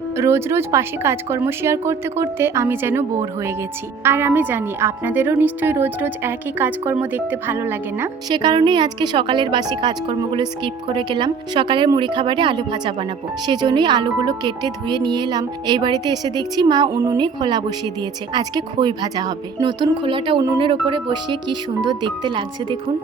রোজ রোজ পাশে কাজকর্ম শেয়ার করতে করতে আমি যেন বোর হয়ে গেছি। আর আমি জানি আপনাদেরও নিশ্চয়ই রোজ রোজ একই কাজকর্ম দেখতে ভালো লাগে না। সে কারণেই আজকে সকালের বাসি কাজকর্মগুলো স্কিপ করে গেলাম। সকালের মুড়ি খাবারে আলু ভাজা বানাবো, সেজন্যই আলুগুলো কেটে ধুয়ে নিয়ে এলাম। এই বাড়িতে এসে দেখছি মা উনুনে খোলা বসিয়ে দিয়েছে, আজকে খই ভাজা হবে। নতুন খোলাটা উনুনের ওপরে বসিয়ে কি সুন্দর দেখতে লাগছে দেখুন।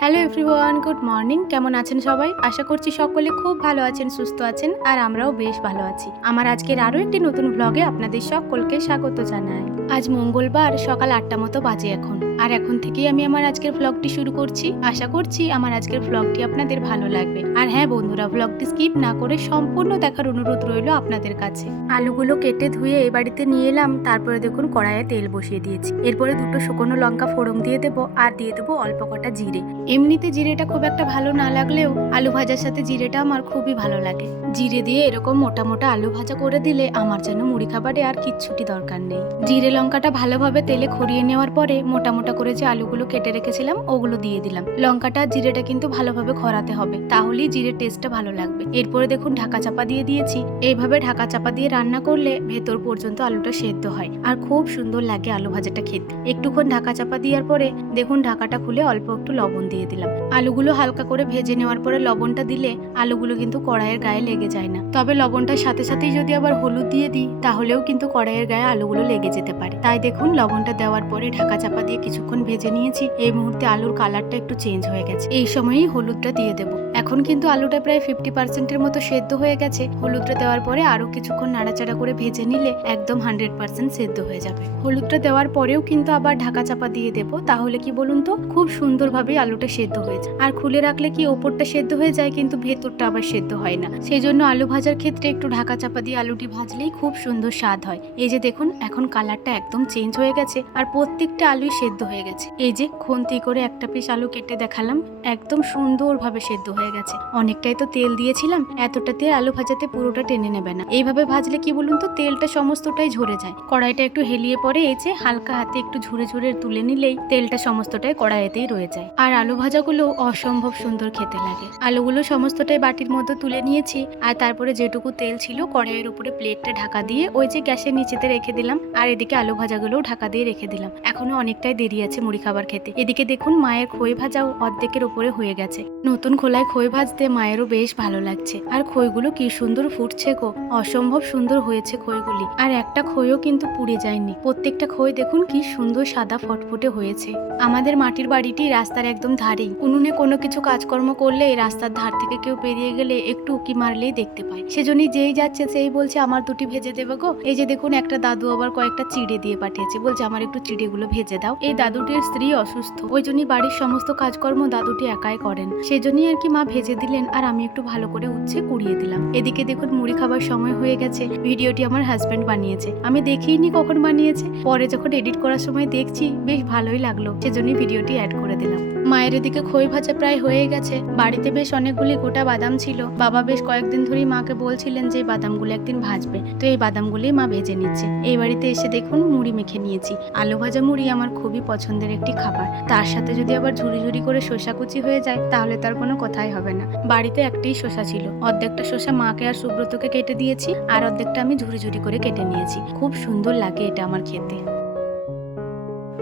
Hello everyone, good morning. কেমন আছেন সবাই? আশা করছি সকলে খুব ভালো আছেন, সুস্থ আছেন, আর আমরাও বেশ ভালো আছি। আমার আজকের আরও একটি নতুন ব্লগে আপনাদের সকলকে স্বাগত জানাই। আজ মঙ্গলবার, সকাল 8টা মতো বাজে এখন। আর এখন থেকেই আমি আমার আজকের ব্লগটি শুরু করছি। আশা করছি আমার আজকের ব্লগটি আপনাদের ভালো লাগবে। আর হ্যাঁ বন্ধুরা, ব্লগটি স্কিপ না করে সম্পূর্ণ দেখার অনুরোধ রইল আপনাদের কাছে। আলুগুলো কেটে ধুয়ে এই বাড়িতে নিয়ে এলাম। তারপরে দেখুন কড়াইয়ে তেল বসিয়ে দিয়েছি। এরপরে দুটো শুকনো লঙ্কা ফোড়ন দিয়ে দেবো, আর দিয়ে দেবো অল্প কটা জিরে। এমনিতে জিরেটা খুব একটা ভালো না লাগলেও আলু ভাজার সাথে জিরেটা আমার খুবই ভালো লাগে। জিরে দিয়ে এরকম মোটা মোটা আলু ভাজা করে দিলে আমার যেন মুড়ি খাবারে আর কিচ্ছুটি দরকার নেই। জিরে লঙ্কাটা ভালোভাবে তেলে খড়িয়ে নেওয়ার পরে মোটা মোটা করে যে আলুগুলো কেটে রেখেছিলাম ওগুলো দিয়ে দিলাম। লঙ্কাটা জিরেটা কিন্তু ভালোভাবে খরাতে হবে, তাহলেই জিরের টেস্টটা ভালো লাগবে। এরপরে দেখুন ঢাকা চাপা দিয়ে দিয়েছি। এইভাবে ঢাকা চাপা দিয়ে রান্না করলে ভেতর পর্যন্ত আলুটা সেদ্ধ হয় আর খুব সুন্দর লাগে আলু ভাজাটা খেতে। একটুক্ষণ ঢাকা চাপা দেওয়ার পরে দেখুন ঢাকাটা খুলে অল্প একটু লবণ দিয়ে দিলাম। আলুগুলো হালকা করে ভেজে নেওয়ার পরে লবণটা দিলে আলুগুলো কিন্তু কড়াইয়ের গায়ে লেগে যায় না। তবে লবণটার সাথে সাথেই যদি আবার হলুদ দিয়ে দিই তাহলেও কিন্তু কড়াইয়ের গায়ে আলুগুলো লেগে যেতে পারে। তাই দেখুন লবণটা দেওয়ার পরে ঢাকা চাপা দিয়ে কিছুক্ষণ ভেজে নিয়েছি। এই মুহূর্তে আলুর কালারটা একটু চেঞ্জ হয়ে গেছে। এই সময়ই হলুদটা দিয়ে দেবো। এখন কিন্তু আলুটা প্রায় 50% মতো সেদ্ধ হয়ে গেছে। হলুদটা দেওয়ার পরে আরো কিছুক্ষণ নাড়াচাড়া করে ভেজে নিলে একদম 100% সেদ্ধ হয়ে যাবে। হলুদটা দেওয়ার পরেও কিন্তু আবার ঢাকা চাপা দিয়ে দেবো, তাহলে কি বলুন তো খুব সুন্দরভাবে আলুটা সেদ্ধ হয়ে যায়। আর খুলে রাখলে কি ওপরটা সেদ্ধ হয়ে যায় কিন্তু ভেতরটা আবার সেদ্ধ হয় না। সেই জন্য আলু ভাজার ক্ষেত্রে একটু ঢাকা চাপা দিয়ে আলুটি ভাজলেই খুব সুন্দর স্বাদ হয়। এই যে দেখুন এখন কালারটা একদম চেঞ্জ হয়ে গেছে আর প্রত্যেকটা আলুই সেদ্ধ হয়ে গেছে। এই যে খুন্তি করে একটা পিস আলু কেটে দেখালাম, একদম সুন্দরভাবে সেদ্ধ হয়ে গেছে। অনেকটাই তো তেল দিয়েছিলাম, এতটা তেল আলু ভাজাতে পুরোটা টেনে নেবে না। এইভাবে ভাজলে কি বলুন তো তেলটা সমস্তটাই ঝরে যায়। কড়াইটা একটু হেলিয়ে পরে এই যে হালকা হাতে একটু ঝুরে ঝুরে তুলে নিলেই তেলটা সমস্তটাই কড়াইতেই রয়ে যায়। আর আলু ভাজাগুলো অসম্ভব সুন্দর খেতে লাগে। আলুগুলো সমস্তটাই বাটির মধ্যে তুলে নিয়েছি। আর তারপরে যেটুকু তেল ছিল কড়াইয়ের উপরে প্লেটটা ঢাকা দিয়ে ওই যে গ্যাসের নিচেতে রেখে দিলাম। আর এদিকে আলু ভাজাগুলোও ঢাকা দিয়ে রেখে দিলাম। এখনো অনেকটাই দেরি আছে মুড়ি খাবার খেতে। এদিকে দেখুন মায়ের খই ভাজাও অর্ধেকের উপরে হয়ে গেছে। নতুন খোলায় খই ভাজতে মায়েরও বেশ ভালো লাগছে। আর খইগুলো কি সুন্দর ফুটছে গো, অসম্ভব সুন্দর হয়েছে খইগুলি। আর একটা খইও কিন্তু পুড়ে যায়নি। প্রত্যেকটা খই দেখুন কি সুন্দর সাদা ফটফটে হয়েছে। আমাদের মাটির বাড়িটি রাস্তার একদম ধারেই। উনুনে কোনো কিছু কাজকর্ম করলে রাস্তার ধার থেকে কেউ পেরিয়ে গেলে একটু উকি মারলেই দেখতে পায়। সেজন্যই যেই যাচ্ছে সেই বলছে আমার দুটি ভেজে দেবে গো। এই যে দেখুন একটা দাদু আবার কয়েকটা চিড়ে দিয়ে পাঠিয়েছে, বলছে আমার একটু চিড়েগুলো ভেজে দাও। এই দাদুটির স্ত্রী অসুস্থ, ওই জন্যই বাড়ির সমস্ত কাজকর্ম দাদুটি একাই করেন। সেই জন্যই আর কি মা ভেজে দিলেন আর আমি একটু ভালো করে উচ্ছে কুড়িয়ে দিলাম। এদিকে দেখুন মুড়ি খাবার সময় হয়ে গেছে। ভিডিওটি আমার হাজবেন্ড বানিয়েছে, আমি দেখিনি কখন বানিয়েছে। পরে যখন এডিট করার সময় দেখছি বেশ ভালোই লাগলো, সেজন্যই ভিডিওটি অ্যাড করে দিলাম। মায়ের এদিকে খই ভাজা প্রায় হয়ে গেছে। বাড়িতে বেশ অনেকগুলি গোটা বাদাম ছিল। বাবা বেশ কয়েকদিন ধরেই মাকে বলছিলেন যে বাদামগুলো একদিন ভাজবে, তো এই বাদামগুলি মা ভেজে নিচ্ছে। এই বাড়িতে এসে দেখুন মুড়ি মেখে নিয়েছি। আলু ভাজা মুড়ি আমার খুবই পছন্দের একটি খাবার। তার সাথে যদি আবার ঝুড়ি ঝুড়ি করে শসা কুচি হয়ে যায় তাহলে তার কোনো কথাই হবে না। বাড়িতে একটাই শসা ছিল, অর্ধেকটা শসা মাকে আর সুব্রতকে কেটে দিয়েছি, আর অর্ধেকটা আমি ঝুড়ি ঝুড়ি করে কেটে নিয়েছি। খুব সুন্দর লাগে এটা আমার খেতে।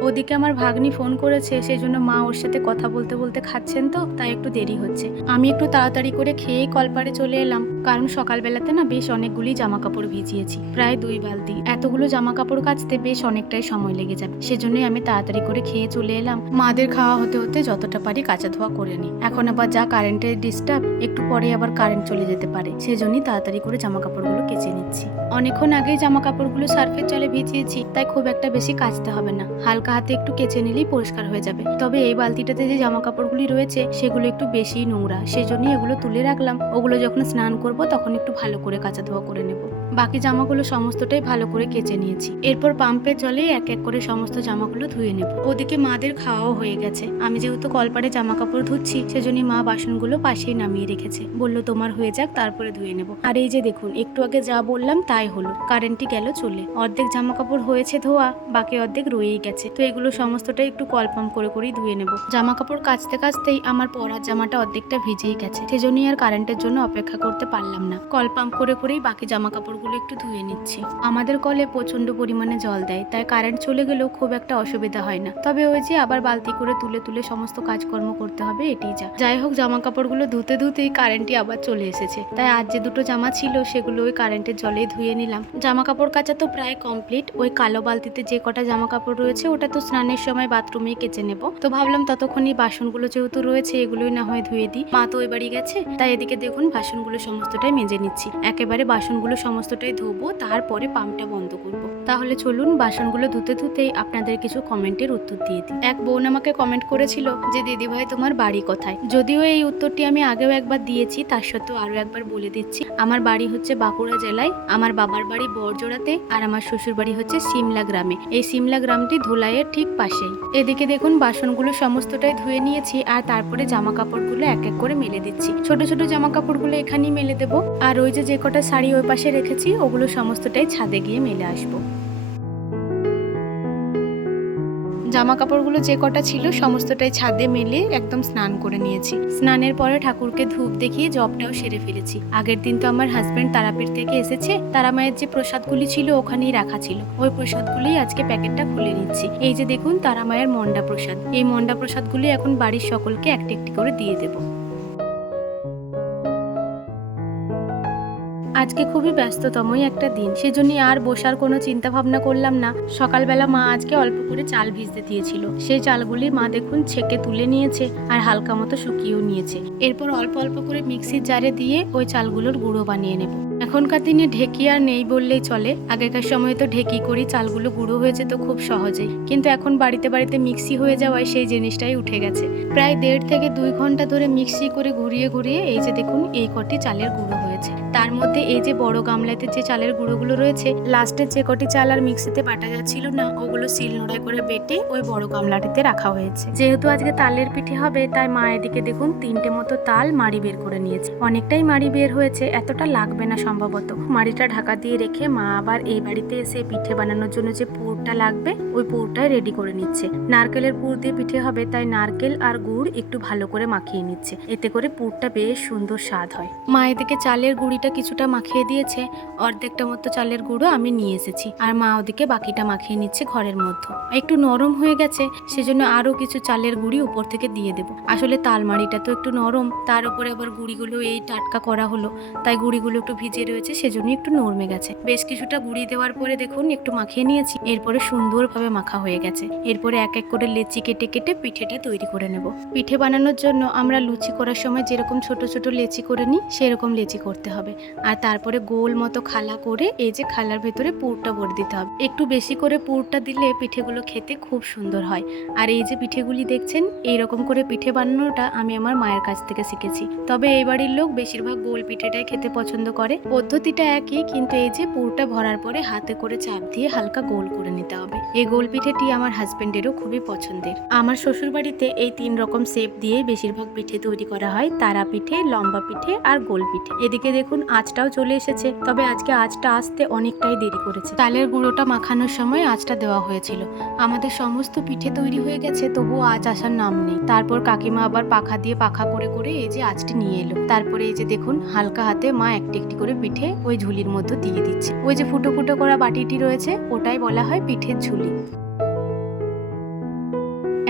ওদিকে আমার ভাগ্নি ফোন করেছে, সেই জন্য মা ওর সাথে কথা বলতে বলতে খাচ্ছেন, তো তাই একটু দেরি হচ্ছে। আমি একটু তাড়াতাড়ি করে খেয়েই কলপারে চলে এলাম, কারণ সকালবেলাতে না বেশ অনেকগুলি জামা কাপড় ভিজিয়েছি, প্রায় 2 বালতি। এতগুলো জামা কাপড় কাচতে বেশ অনেকটাই সময় লেগে যাবে। সেজন্যই আমি তাড়াতাড়ি করে খেয়ে চলে এলাম। মাদের খাওয়া হতে হতে যতটা পারি কাচা ধোয়া করে নিই। এখন আবার যা কারেন্টের ডিস্টার্ব, একটু পরে আবার কারেন্ট চলে যেতে পারে, সেজন্যই তাড়াতাড়ি করে জামা কাপড়গুলো কেচে নিচ্ছি। অনেকক্ষণ আগেই জামা কাপড়গুলো সার্ফের জলে ভিজিয়েছি, তাই খুব একটা বেশি কাচতে হবে না। হালকা হাতে একটু কেচে নিলেই পরিষ্কার হয়ে যাবে। তবে এই বালতিটাতে যে জামা কাপড়গুলি রয়েছে সেগুলো একটু বেশি নোংরা, সেজন্যই এগুলো তুলে রাখলাম। ওগুলো যখন স্নান করব তখন একটু ভালো করে কাচা ধোয়া করে নেব। বাকি জামাগুলো সমস্তটাই ভালো করে কেচে নিয়েছি। এরপর পাম্পের জলে এক এক করে সমস্ত জামাগুলো ধুয়ে নেব। ওদিকে মাদের খাওয়াও হয়ে গেছে। আমি যেহেতু কলপারে জামা কাপড় ধুচ্ছি, সেজন্য মা বাসনগুলো পাশেই নামিয়ে রেখেছে। বললো তোমার হয়ে যাক তারপরে ধুয়ে নেব। আর এই যে দেখুন একটু আগে যা বললাম তাই হলো, কারেন্টই গেল চলে। অর্ধেক জামা কাপড় হয়েছে ধোয়া, বাকি অর্ধেক রয়েই গেছে। তো এগুলো সমস্তটাই একটু কলপাম করে করেই ধুয়ে নেব। জামা কাপড় কাচতে কাচতেই আমার পরার জামাটা অর্ধেকটা ভিজেই গেছে, সেজন্যই আর কারেন্টের জন্য অপেক্ষা করতে পারলাম না। কলপাম করে করেই বাকি জামা কাপড়গুলো একটু ধুয়ে নিচ্ছি। আমাদের কলে প্রচন্ড পরিমাণে জল দেয়, তাই কারেন্ট চলে গেলেও খুব একটা অসুবিধা হয় না। তবে ওই যে আবার বালতি করে তুলে তুলে সমস্ত কাজকর্ম করতে হবে, এটাই যাই হোক, জামা কাপড়গুলো ধুতে ধুতেই কারেন্টই আবার চলে এসেছে। তাই আজ যে দুটো জামা ছিল সেগুলো ওই কারেন্টের জলেই ধুয়ে নিলাম। জামা কাপড় কাচা তো প্রায় কমপ্লিট। ওই কালো বালতিতে যে কটা জামা কাপড় রয়েছে ওটা তো স্নানের সময় বাথরুমেই কেচে নেব। তো ভাবলাম ততক্ষণই বাসনগুলো যেহেতু রয়েছে এগুলোই না হয় ধুয়ে দিই। মা তো ওই বাড়ি গেছে, তাই এদিকে দেখুন বাসনগুলো সমস্তটাই মেজে নিচ্ছি। একেবারে বাসনগুলো সমস্তটাই ধোবো, তারপরে পাম্পটা বন্ধ করব। তাহলে চলুন বাসনগুলো ধুতে ধুতেই আপনাদের কিছু কমেন্টের উত্তর দিয়ে দিই। এক বোন আমাকে কমেন্ট করেছিল যে দিদিভাই তোমার বাড়ি কোথায়। যদিও এই উত্তরটি আমি আগেও একবার দিয়েছি, তার সত্ত্বেও আরো একবার বলে দিচ্ছি। আমার বাড়ি হচ্ছে বাঁকুড়া জেলায়, আমার বাবার বাড়ি বড়জোড়াতে, আর আমার শ্বশুর বাড়ি হচ্ছে সিমলা গ্রামে। এই সিমলা গ্রামটি ধুলাইয়ের ঠিক পাশেই। এদিকে দেখুন বাসনগুলো সমস্তটাই ধুয়ে নিয়েছি, আর তারপরে জামা কাপড়গুলো এক এক করে মেলে দিচ্ছি। ছোট ছোট জামা কাপড়গুলো এখানেই মেলে দেবো, আর ওই যে কটা শাড়ি ওই পাশে রেখেছি ওগুলো সমস্তটাই ছাদে গিয়ে মেলে আসবো। জামা কাপড়গুলো যে কটা ছিল সমস্তটাই ছাদে মেলে একদম স্নান করে নিয়েছি। স্নানের পরে ঠাকুরকে ধূপ দেখিয়ে জবটাও সেরে ফেলেছি। আগের দিন তো আমার হাজবেন্ড তারাপীঠ থেকে এসেছে, তারা মায়ের যে প্রসাদগুলি ছিল ওখানেই রাখা ছিল। ওই প্রসাদগুলি আজকে প্যাকেটটা খুলে নিচ্ছি। এই যে দেখুন তারা মায়ের মন্ডা প্রসাদ। এই মন্ডা প্রসাদগুলি এখন বাড়ির সকলকে একটি একটি করে দিয়ে দেবো। আজকে খুবই ব্যস্ততমই একটা দিন, সেজন্য আর বসার কোনো চিন্তা ভাবনা করলাম না। সকালবেলা মা আজকে অল্প করে চাল ভিজতে দিয়েছিল, সেই চালগুলি মা দেখুন ছেঁকে তুলে নিয়েছে আর হালকা মতো শুকিয়েও নিয়েছে। এরপর অল্প অল্প করে মিক্সির জারে দিয়ে ওই চালগুলোর গুঁড়ো বানিয়ে নেব। এখনকার দিনে ঢেকি আর নেই বললেই চলে। আগেকার সময় তো ঢেকি করি চালগুলো গুঁড়ো হয়ে যেত খুব সহজেই, কিন্তু এখন বাড়িতে বাড়িতে মিক্সি হয়ে যাওয়ায় সেই জিনিসটাই উঠে গেছে। প্রায় 1.5 থেকে 2 ঘন্টা ধরে মিক্সি করে ঘুরিয়ে ঘুরিয়ে এই যে দেখুন এই কটি চালের গুঁড়ো হয়েছে। তার মধ্যে এই যে বড় গামলাতে যে চালের গুঁড়োগুলো রয়েছে, লাস্টের যে কটি চাল আর মিক্সিতে বাটা যাচ্ছিল না ওগুলো শিলনোড়ায় করে বেটে ওই বড় গামলাটিতে রাখা হয়েছে। যেহেতু আজকে তালের পিঠে হবে, তাই মা এদিকে দেখুন 3টে মতো তাল মাড়ি বের করে নিয়েছে। অনেকটাই মাড়ি বের হয়েছে, এতটা লাগবে না সম্ভবত। মাড়িটা ঢাকা দিয়ে রেখে মা আবার এই বাড়িতে এসে পিঠে বানানোর জন্য যে পুরটা লাগবে ওই পুরটাই রেডি করে নিচ্ছে। নারকেলের পুর দিয়ে পিঠে হবে, তাই নারকেল আর গুড় একটু ভালো করে মাখিয়ে নিচ্ছে, এতে করে পুরটা বেশ সুন্দর স্বাদ হয়। মা এদিকে চালের গুঁড়িটা কিছুটা মাখিয়ে দিয়েছে, অর্ধেকটা মতো চালের গুঁড়ো আমি নিয়ে এসেছি, আর মা ওদিকে বাকিটা মাখিয়ে নিচ্ছে ঘরের মধ্যে। একটু নরম হয়ে গেছে, সেজন্য আরো কিছু চালের গুঁড়ি উপর থেকে দিয়ে দেবো। আসলে তালমাড়িটা তো একটু নরম, তার উপরে আবার গুঁড়িগুলো এই টাটকা করা হলো, তাই গুঁড়িগুলো একটু ভিজে রয়েছে, সেজন্য একটু নরমে গেছে। বেশ কিছুটা গুঁড়ি দেওয়ার পরে দেখুন একটু মাখিয়ে নিয়েছি, এরপরে সুন্দরভাবে মাখা হয়ে গেছে। এরপরে এক এক করে লেচি কেটে কেটে পিঠেটা তৈরি করে নেব। পিঠে বানানোর জন্য আমরা লুচি করার সময় যেরকম ছোট ছোট লেচি করে নিই সেরকম লেচি করতে হবে, আর তারপরে গোল মতো খালা করে এই যে খালার ভেতরে পুরটা ভরে দিতে হবে। একটু বেশি করে পুরটা দিলে পিঠেগুলো খেতে খুব সুন্দর হয়। আর এই যে পিঠেগুলি দেখছেন, এইরকম করে পিঠে বানানোটা আমি আমার মায়ের কাছ থেকে শিখেছি। তবে এই বাড়ির লোক বেশিরভাগ গোল পিঠেটাই খেতে পছন্দ করে। পদ্ধতিটা একই, কিন্তু এই যে পুরটা ভরার পরে হাতে করে চাপ দিয়ে হালকা গোল করে নিতে হবে। এই গোল পিঠেটি আমার হাজবেন্ডেরও খুবই পছন্দের। আমার শ্বশুর বাড়িতে এই 3 রকম শেপ দিয়ে বেশিরভাগ পিঠে তৈরি করা হয়, তারা পিঠে, লম্বা পিঠে আর গোল পিঠে। এদিকে দেখুন আঁচটাও চলে এসেছে, তবে আজকে আঁচটা আসতে অনেকটাই দেরি করেছে। চালের গুঁড়োটা মাখানোর সময় আঁচটা দেওয়া হয়েছিল। আমাদের সমস্ত পিঠে তৈরি হয়ে গেছে, তবুও আঁচ আসার নাম নেই। তারপর কাকিমা আবার পাখা দিয়ে পাখা করে করে এই যে আঁচটি নিয়ে এলো। তারপরে এই যে দেখুন হালকা হাতে মা একটি একটি করে পিঠে ওই ঝুলির মধ্যে দিয়ে দিচ্ছে। ওই যে ফুটো ফুটো করা বাটিটি রয়েছে ওটাই বলা হয় পিঠের ঝুলি।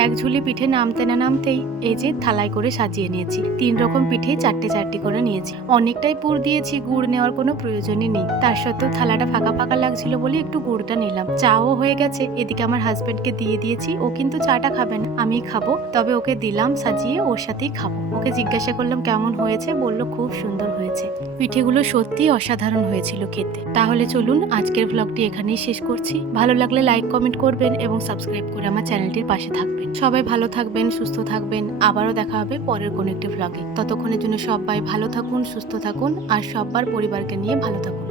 এক ঝুলি পিঠে নামতে না নামতেই এই যে থালায় করে সাজিয়ে নিয়েছি। 3 রকম পিঠে 4টে 4টি করে নিয়েছি। অনেকটাই পুর দিয়েছি, গুড় নেওয়ার কোনো প্রয়োজনই নেই। তার সত্ত্বেও থালাটা ফাঁকা ফাঁকা লাগছিল বলে একটু গুড়টা নিলাম। চাও হয়ে গেছে, এদিকে আমার হাজবেন্ডকে দিয়ে দিয়েছি। ও কিন্তু চাটা খাবে না, আমি খাবো, তবে ওকে দিলাম সাজিয়ে, ওর সাথেই খাবো। ওকে জিজ্ঞাসা করলাম কেমন হয়েছে, বললো খুব সুন্দর হয়েছে। পিঠেগুলো সত্যি অসাধারণ হয়েছিল খেতে। তাহলে চলুন আজকের ব্লগটি এখানেই শেষ করছি। ভালো লাগলে লাইক কমেন্ট করবেন এবং সাবস্ক্রাইব করে আমার চ্যানেলটির পাশে থাকবেন। সবাই ভালো থাকবেন, সুস্থ থাকবেন। আবারও দেখা হবে পরের কোনো একটি ব্লগে। ততক্ষণের জন্য সবাই ভালো থাকুন, সুস্থ থাকুন আর সবার পরিবারকে নিয়ে ভালো থাকুন।